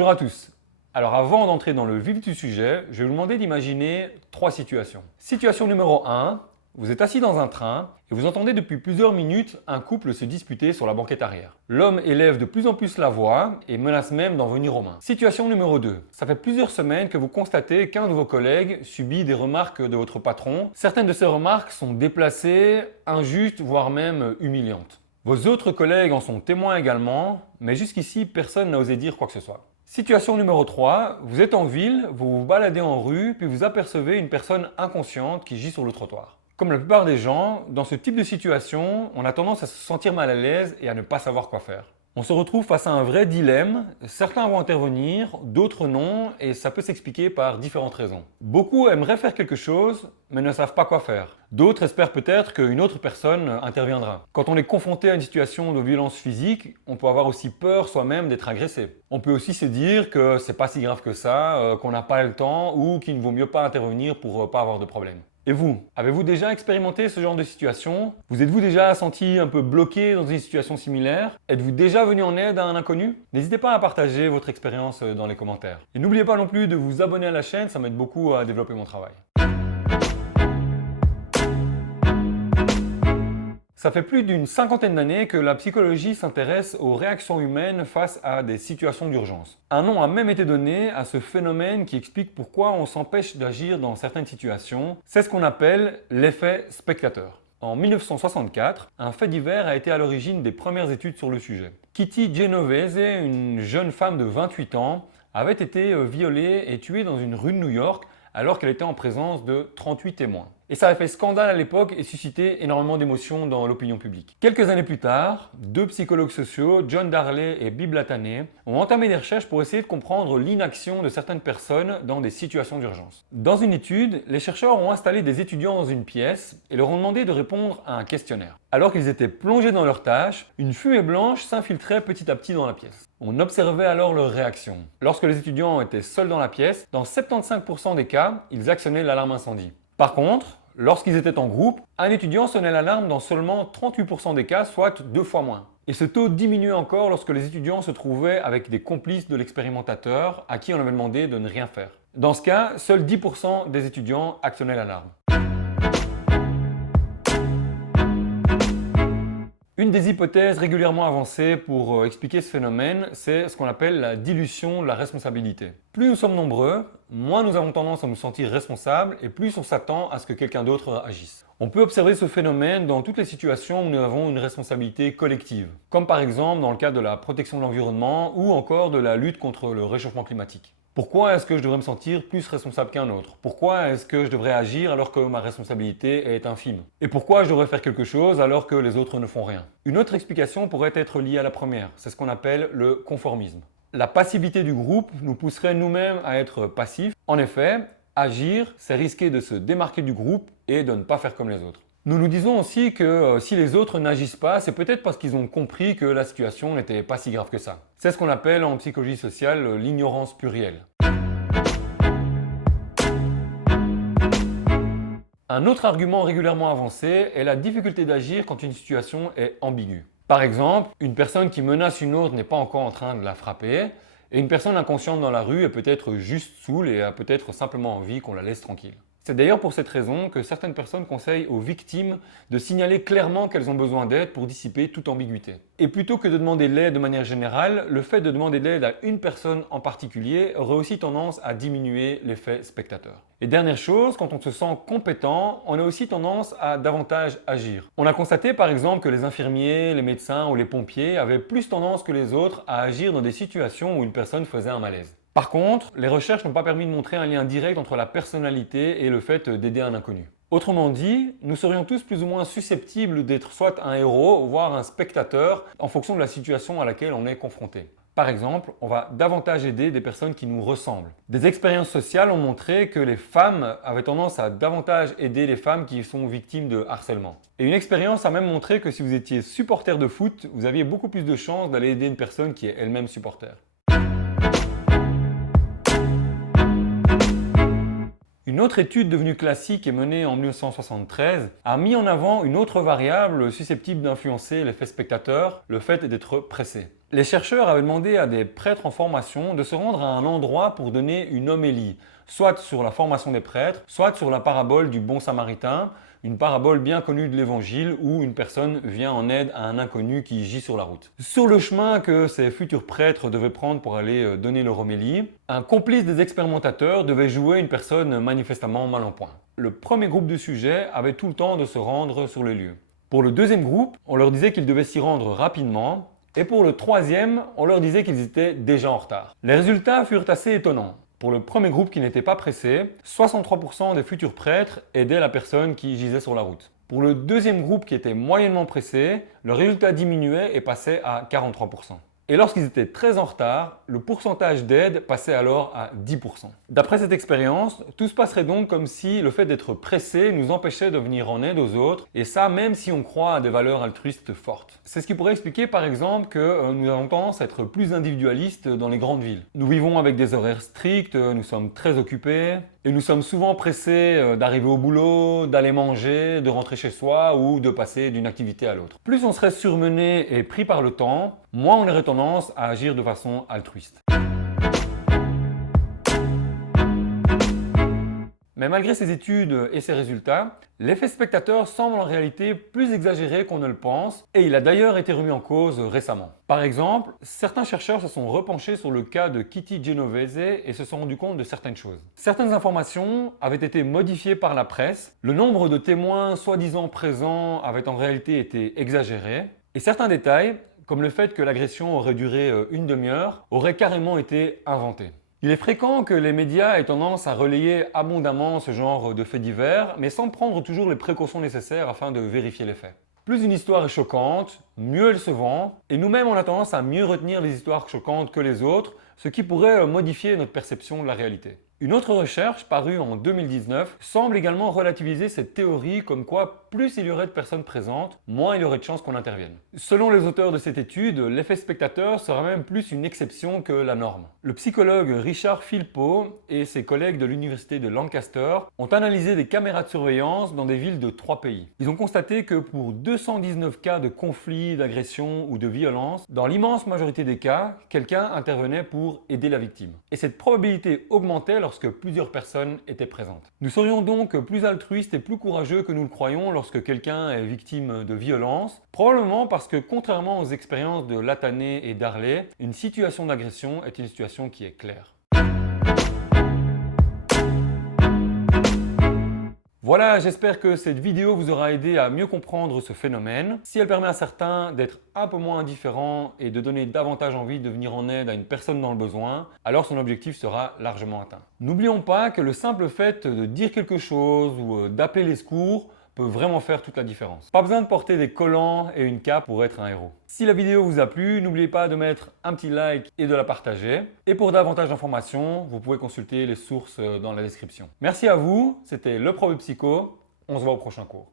Bonjour à tous. Alors avant d'entrer dans le vif du sujet, je vais vous demander d'imaginer 3 situations. Situation numéro 1, vous êtes assis dans un train et vous entendez depuis plusieurs minutes un couple se disputer sur la banquette arrière. L'homme élève de plus en plus la voix et menace même d'en venir aux mains. Situation numéro 2, ça fait plusieurs semaines que vous constatez qu'un de vos collègues subit des remarques de votre patron. Certaines de ces remarques sont déplacées, injustes, voire même humiliantes. Vos autres collègues en sont témoins également, mais jusqu'ici personne n'a osé dire quoi que ce soit. Situation numéro 3, vous êtes en ville, vous vous baladez en rue, puis vous apercevez une personne inconsciente qui gît sur le trottoir. Comme la plupart des gens, dans ce type de situation, on a tendance à se sentir mal à l'aise et à ne pas savoir quoi faire. On se retrouve face à un vrai dilemme, certains vont intervenir, d'autres non, et ça peut s'expliquer par différentes raisons. Beaucoup aimeraient faire quelque chose, mais ne savent pas quoi faire. D'autres espèrent peut-être qu'une autre personne interviendra. Quand on est confronté à une situation de violence physique, on peut avoir aussi peur soi-même d'être agressé. On peut aussi se dire que c'est pas si grave que ça, qu'on n'a pas le temps ou qu'il ne vaut mieux pas intervenir pour pas avoir de problème. Et vous, avez-vous déjà expérimenté ce genre de situation? Vous êtes-vous déjà senti un peu bloqué dans une situation similaire? Êtes-vous déjà venu en aide à un inconnu? N'hésitez pas à partager votre expérience dans les commentaires. Et n'oubliez pas non plus de vous abonner à la chaîne, ça m'aide beaucoup à développer mon travail. Ça fait plus d'une cinquantaine d'années que la psychologie s'intéresse aux réactions humaines face à des situations d'urgence. Un nom a même été donné à ce phénomène qui explique pourquoi on s'empêche d'agir dans certaines situations. C'est ce qu'on appelle l'effet spectateur. En 1964, un fait divers a été à l'origine des premières études sur le sujet. Kitty Genovese, une jeune femme de 28 ans, avait été violée et tuée dans une rue de New York alors qu'elle était en présence de 38 témoins. Et ça a fait scandale à l'époque et suscité énormément d'émotions dans l'opinion publique. Quelques années plus tard, 2 psychologues sociaux, John Darley et Bill Blatany, ont entamé des recherches pour essayer de comprendre l'inaction de certaines personnes dans des situations d'urgence. Dans une étude, les chercheurs ont installé des étudiants dans une pièce et leur ont demandé de répondre à un questionnaire. Alors qu'ils étaient plongés dans leurs tâches, une fumée blanche s'infiltrait petit à petit dans la pièce. On observait alors leurs réactions. Lorsque les étudiants étaient seuls dans la pièce, dans 75% des cas, ils actionnaient l'alarme incendie. Par contre, lorsqu'ils étaient en groupe, un étudiant sonnait l'alarme dans seulement 38% des cas, soit 2 fois moins. Et ce taux diminuait encore lorsque les étudiants se trouvaient avec des complices de l'expérimentateur à qui on avait demandé de ne rien faire. Dans ce cas, seuls 10% des étudiants actionnaient l'alarme. Une des hypothèses régulièrement avancées pour expliquer ce phénomène, c'est ce qu'on appelle la dilution de la responsabilité. Plus nous sommes nombreux, moins nous avons tendance à nous sentir responsables et plus on s'attend à ce que quelqu'un d'autre agisse. On peut observer ce phénomène dans toutes les situations où nous avons une responsabilité collective, comme par exemple dans le cas de la protection de l'environnement ou encore de la lutte contre le réchauffement climatique. Pourquoi est-ce que je devrais me sentir plus responsable qu'un autre? Pourquoi est-ce que je devrais agir alors que ma responsabilité est infime? Et pourquoi je devrais faire quelque chose alors que les autres ne font rien? Une autre explication pourrait être liée à la première, c'est ce qu'on appelle le conformisme. La passivité du groupe nous pousserait nous-mêmes à être passifs. En effet, agir, c'est risquer de se démarquer du groupe et de ne pas faire comme les autres. Nous nous disons aussi que si les autres n'agissent pas, c'est peut-être parce qu'ils ont compris que la situation n'était pas si grave que ça. C'est ce qu'on appelle en psychologie sociale l'ignorance plurielle. Un autre argument régulièrement avancé est la difficulté d'agir quand une situation est ambiguë. Par exemple, une personne qui menace une autre n'est pas encore en train de la frapper, et une personne inconsciente dans la rue est peut-être juste saoule et a peut-être simplement envie qu'on la laisse tranquille. C'est d'ailleurs pour cette raison que certaines personnes conseillent aux victimes de signaler clairement qu'elles ont besoin d'aide pour dissiper toute ambiguïté. Et plutôt que de demander l'aide de manière générale, le fait de demander de l'aide à une personne en particulier aurait aussi tendance à diminuer l'effet spectateur. Et dernière chose, quand on se sent compétent, on a aussi tendance à davantage agir. On a constaté par exemple que les infirmiers, les médecins ou les pompiers avaient plus tendance que les autres à agir dans des situations où une personne faisait un malaise. Par contre, les recherches n'ont pas permis de montrer un lien direct entre la personnalité et le fait d'aider un inconnu. Autrement dit, nous serions tous plus ou moins susceptibles d'être soit un héros, voire un spectateur, en fonction de la situation à laquelle on est confronté. Par exemple, on va davantage aider des personnes qui nous ressemblent. Des expériences sociales ont montré que les femmes avaient tendance à davantage aider les femmes qui sont victimes de harcèlement. Et une expérience a même montré que si vous étiez supporter de foot, vous aviez beaucoup plus de chances d'aller aider une personne qui est elle-même supporter. Une autre étude devenue classique et menée en 1973 a mis en avant une autre variable susceptible d'influencer l'effet spectateur, le fait d'être pressé. Les chercheurs avaient demandé à des prêtres en formation de se rendre à un endroit pour donner une homélie, soit sur la formation des prêtres, soit sur la parabole du bon samaritain, une parabole bien connue de l'évangile où une personne vient en aide à un inconnu qui gît sur la route. Sur le chemin que ces futurs prêtres devaient prendre pour aller donner leur homélie, un complice des expérimentateurs devait jouer une personne manifestement mal en point. Le premier groupe de sujets avait tout le temps de se rendre sur le lieu. Pour le deuxième groupe, on leur disait qu'ils devaient s'y rendre rapidement, et pour le troisième, on leur disait qu'ils étaient déjà en retard. Les résultats furent assez étonnants. Pour le premier groupe qui n'était pas pressé, 63% des futurs prêtres aidaient la personne qui gisait sur la route. Pour le deuxième groupe qui était moyennement pressé, le résultat diminuait et passait à 43%. Et lorsqu'ils étaient très en retard, le pourcentage d'aide passait alors à 10%. D'après cette expérience, tout se passerait donc comme si le fait d'être pressé nous empêchait de venir en aide aux autres, et ça même si on croit à des valeurs altruistes fortes. C'est ce qui pourrait expliquer par exemple que nous avons tendance à être plus individualistes dans les grandes villes. Nous vivons avec des horaires stricts, nous sommes très occupés, et nous sommes souvent pressés d'arriver au boulot, d'aller manger, de rentrer chez soi ou de passer d'une activité à l'autre. Plus on serait surmené et pris par le temps, moins on aurait tendance à agir de façon altruiste. Mais malgré ces études et ces résultats, l'effet spectateur semble en réalité plus exagéré qu'on ne le pense et il a d'ailleurs été remis en cause récemment. Par exemple, certains chercheurs se sont repenchés sur le cas de Kitty Genovese et se sont rendus compte de certaines choses. Certaines informations avaient été modifiées par la presse, le nombre de témoins soi-disant présents avait en réalité été exagéré et certains détails, comme le fait que l'agression aurait duré une demi-heure, auraient carrément été inventés. Il est fréquent que les médias aient tendance à relayer abondamment ce genre de faits divers, mais sans prendre toujours les précautions nécessaires afin de vérifier les faits. Plus une histoire est choquante, mieux elle se vend, et nous-mêmes on a tendance à mieux retenir les histoires choquantes que les autres, ce qui pourrait modifier notre perception de la réalité. Une autre recherche, parue en 2019, semble également relativiser cette théorie comme quoi plus il y aurait de personnes présentes, moins il y aurait de chances qu'on intervienne. Selon les auteurs de cette étude, l'effet spectateur sera même plus une exception que la norme. Le psychologue Richard Philpot et ses collègues de l'université de Lancaster ont analysé des caméras de surveillance dans des villes de 3 pays. Ils ont constaté que pour 219 cas de conflits, d'agressions ou de violences, dans l'immense majorité des cas, quelqu'un intervenait pour aider la victime. Et cette probabilité augmentait lorsque plusieurs personnes étaient présentes. Nous serions donc plus altruistes et plus courageux que nous le croyons lorsque quelqu'un est victime de violence, probablement parce que contrairement aux expériences de Latané et Darley, une situation d'agression est une situation qui est claire. Voilà, j'espère que cette vidéo vous aura aidé à mieux comprendre ce phénomène. Si elle permet à certains d'être un peu moins indifférents et de donner davantage envie de venir en aide à une personne dans le besoin, alors son objectif sera largement atteint. N'oublions pas que le simple fait de dire quelque chose ou d'appeler les secours peut vraiment faire toute la différence. Pas besoin de porter des collants et une cape pour être un héros. Si la vidéo vous a plu, n'oubliez pas de mettre un petit like et de la partager. Et pour davantage d'informations, vous pouvez consulter les sources dans la description. Merci à vous, c'était le Prof Psycho. On se voit au prochain cours.